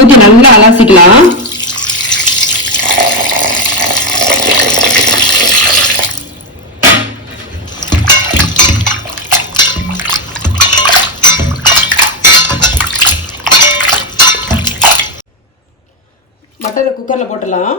ஊற்றி நல்லா அலசிக்கலாம். மட்டனை குக்கரில் போட்டுடலாம்.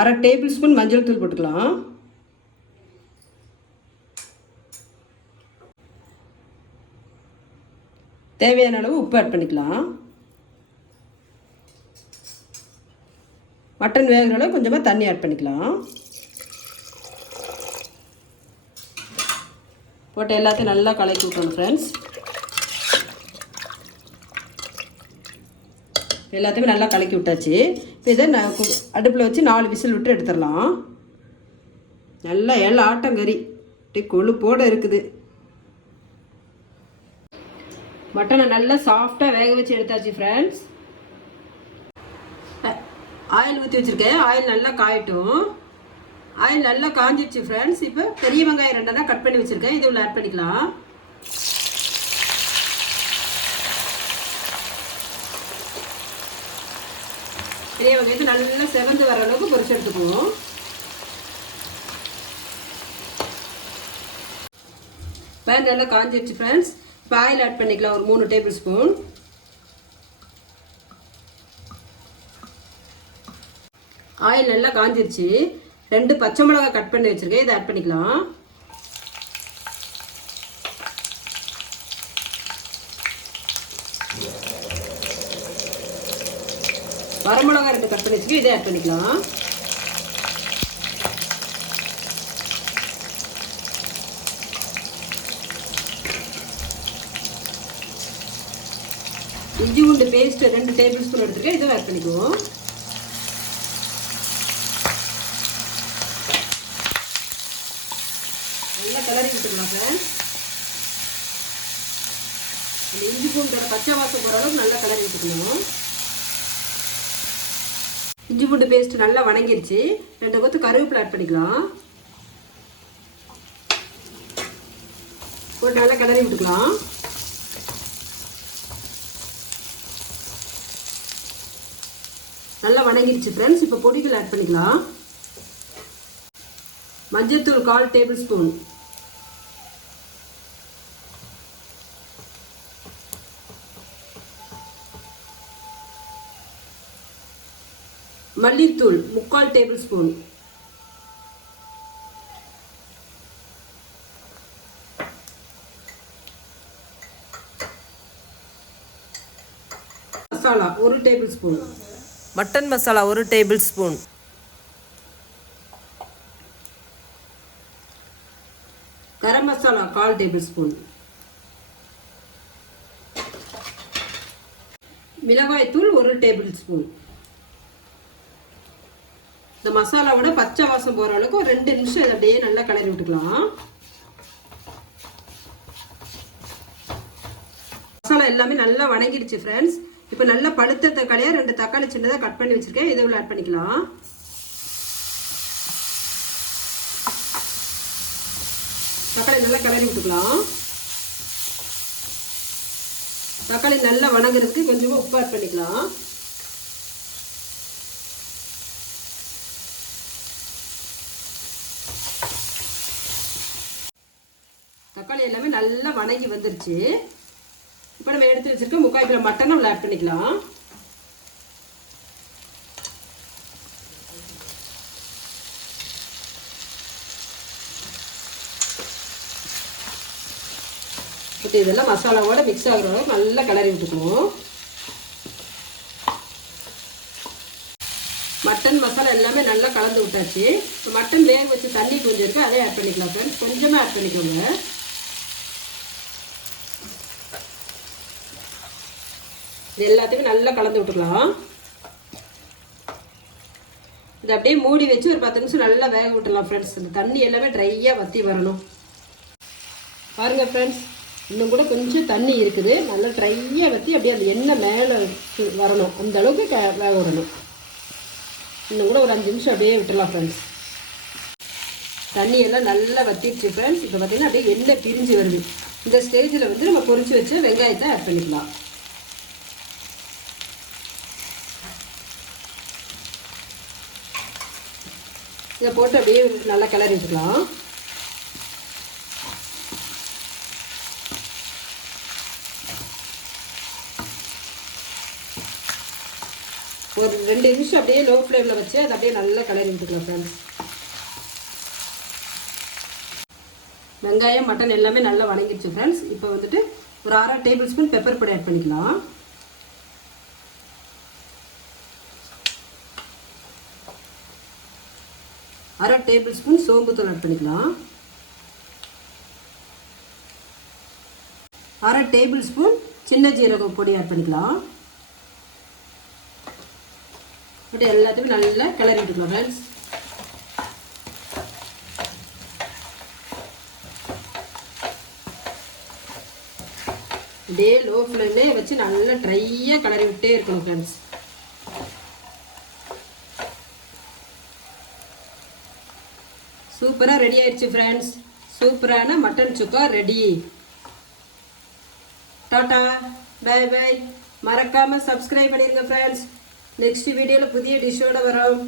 அரை டேபிள் ஸ்பூன் மஞ்சள் தூள் போட்டுக்கலாம். தேவையான அளவு உப்பு ஆட் பண்ணிக்கலாம். மட்டன் வேகிற அளவு கொஞ்சமாக தண்ணி ஆட் பண்ணிக்கலாம். போட்டு எல்லாத்தையும் நல்லா கலக்கி விட்டோம் ஃப்ரெண்ட்ஸ் எல்லாத்தையுமே நல்லா கலக்கி விட்டாச்சு. இப்போ இதை நான் அடுப்பில் வச்சு நாலு விசில் விட்டு எடுத்துடலாம். நல்லா எல்லாம் ஆட்டங்கறி. அப்படியே கொழுப்போடு இருக்குது. மட்டனை நல்லா சாஃப்டாக வேக வச்சு எடுத்தாச்சு ஃப்ரெண்ட்ஸ் ஆயில் ஊற்றி வச்சுருக்கேன். ஆயில் நல்லா காயட்டும். ஆயில் நல்லா காஞ்சிடுச்சு ஃப்ரெண்ட்ஸ் இப்போ பெரிய வெங்காயம் ரெண்டா கட் பண்ணி வச்சுருக்கேன். இது உள்ள ஆட் பண்ணிக்கலாம். பெரிய வெங்காயத்தை நல்லா செவந்து வர அளவுக்கு பொரிச்சு எடுத்துக்குவோம். பேன் நல்லா காஞ்சிடுச்சு ஃப்ரெண்ட்ஸ் இப்போ ஆயில் ஆட் பண்ணிக்கலாம் ஒரு மூணு டேபிள் ஸ்பூன் ஆயில் நல்லா காஞ்சிருச்சு. ரெண்டு பச்சை மிளகாய் கட் பண்ணி வச்சுருக்கேன். இதை ஆட் பண்ணிக்கலாம். வரமிளகா ரெண்டு கட் பண்ணி வச்சுக்கோ இதை ஆட் பண்ணிக்கலாம். இஞ்சி பூண்டு பேஸ்ட் ரெண்டு டேபிள் ஸ்பூன் எடுத்துருக்கேன் இதை ஆட் பண்ணிக்குவோம். நல்லா கிளறி விட்டுக்கலாம் சார் இஞ்சி பூண்டோட பச்சை வாசம் போகிற அளவுக்கு நல்லா கிளறி விட்டுக்கணும். இஞ்சி பூண்டு பேஸ்ட் நல்லா வணங்கிருச்சு. ரெண்டு கொத்து கருவேப்பிலை ஆட் பண்ணிக்கலாம். போட்டு நல்லா கிளறி விட்டுக்கலாம். நல்லா வணங்கிருச்சு ஃப்ரெண்ட்ஸ் இப்போ பொடிகள் ஆட் பண்ணிக்கலாம். மஞ்சத்தூள் கால் டேபிள் ஸ்பூன். மல்லித்தூள் முக்கால் டேபிள் ஸ்பூன் மசாலா ஒரு டேபிள் ஸ்பூன் மட்டன் மசாலா ஒரு டேபிள் ஸ்பூன் கரம் மசாலா கால் டேபிள் ஸ்பூன் மிளகாய் தூள் ஒரு டேபிள் ஸ்பூன் இந்த மசாலாவோட பச்சை வாசம் போகிற அளவுக்கு ஒரு ரெண்டு நிமிஷம் இதை அப்படியே நல்லா கிளறி விட்டுக்கலாம். மசாலா எல்லாமே நல்லா வணங்கிடுச்சு ஃப்ரெண்ட்ஸ் இப்போ நல்லா பழுத்த தக்காளியாக ரெண்டு தக்காளி சின்னதாக கட் பண்ணி வச்சுருக்கேன். இதை உள்ள ஆட் பண்ணிக்கலாம். தக்காளி நல்லா கிளறி விட்டுக்கலாம். தக்காளி நல்லா வணங்குறதுக்கு கொஞ்சமாக உப்பு ஆட் பண்ணிக்கலாம். தக்காளி எல்லாமே நல்லா வணங்கி வந்துருச்சு. இப்போ நம்ம எடுத்து வச்சிருக்க முக்கால் கிலோ மட்டன் நம்ம ஆட் பண்ணிக்கலாம். இப்போ இதெல்லாம் மசாலாவோட மிக்ஸ் ஆகிற அளவுக்கு நல்லா கிளறி விட்டுக்கணும். மட்டன் மசாலா எல்லாமே நல்லா கலந்து விட்டாச்சு. இப்போ மட்டன் வேக வச்சு தண்ணி கொஞ்சம் இருக்குது அதே ஆட் பண்ணிக்கலாம் ஃப்ரெண்ட்ஸ் கொஞ்சமாக ஆட் பண்ணிக்கோங்க. இது எல்லாத்தையுமே நல்லா கலந்து விட்டுக்கலாம். இது அப்படியே மூடி வச்சு ஒரு பத்து நிமிஷம் நல்லா வேக விட்டுலாம் ஃப்ரெண்ட்ஸ் இந்த தண்ணி எல்லாமே ட்ரையாக வற்றி வரணும். பாருங்கள் ஃப்ரெண்ட்ஸ் இன்னும் கூட கொஞ்சம் தண்ணி இருக்குது. நல்லா ட்ரையாக வற்றி அப்படியே அந்த எண்ணெய் மேலே வரணும். அந்த அளவுக்கு க வேக விடணும். இன்னும் கூட ஒரு அஞ்சு நிமிஷம் அப்படியே விட்டுடலாம் ஃப்ரெண்ட்ஸ் தண்ணி எல்லாம் நல்லா வத்திடுச்சு ஃப்ரெண்ட்ஸ் இப்போ பார்த்தீங்கன்னா அப்படியே எண்ணெய் பிரிஞ்சு வருது. இந்த ஸ்டேஜில் வந்து நம்ம பொறிச்சு வச்ச வெங்காயத்தை ஆட் பண்ணிக்கலாம். இதை போட்டு அப்படியே நல்லா கிளறி விட்டுக்கலாம் ஒரு ரெண்டு நிமிஷம் அப்படியே லோ ஃப்ளேமில் வச்சு அதை அப்படியே நல்லா கிளறி விட்டுக்கலாம் ஃப்ரெண்ட்ஸ் வெங்காயம் மட்டன் எல்லாமே நல்லா வணங்கிடுச்சு ஃப்ரெண்ட்ஸ் இப்போ வந்துட்டு ஒரு அரை டேபிள் ஸ்பூன் பெப்பர் பொடி ஆட் பண்ணிக்கலாம். அரை டேபிள் ஸ்பூன் சோம்புத்தூள் ஆட் பண்ணிக்கலாம். அரை டேபிள் ஸ்பூன் சின்ன ஜீரக பொடி ஆட் பண்ணிக்கலாம். அப்படி எல்லாத்தையும் நல்லா கிளறி விட்டுக்கலாம் ஃப்ரெண்ட்ஸ் அப்படியே லோ ஃப்ளேம்லேயே வச்சு நல்லா ட்ரையாக கிளறி விட்டே இருக்கணும் ஃப்ரெண்ட்ஸ் சூப்பராக ரெடி ஆயிடுச்சு ஃப்ரெண்ட்ஸ் சூப்பரான mutton chukka ready tata bye bye மறக்காமல் சப்ஸ்கிரைப் பண்ணிடுங்க ஃப்ரெண்ட்ஸ் நெக்ஸ்ட் வீடியோவில் புதிய டிஷ்ஷோடு வரோம்.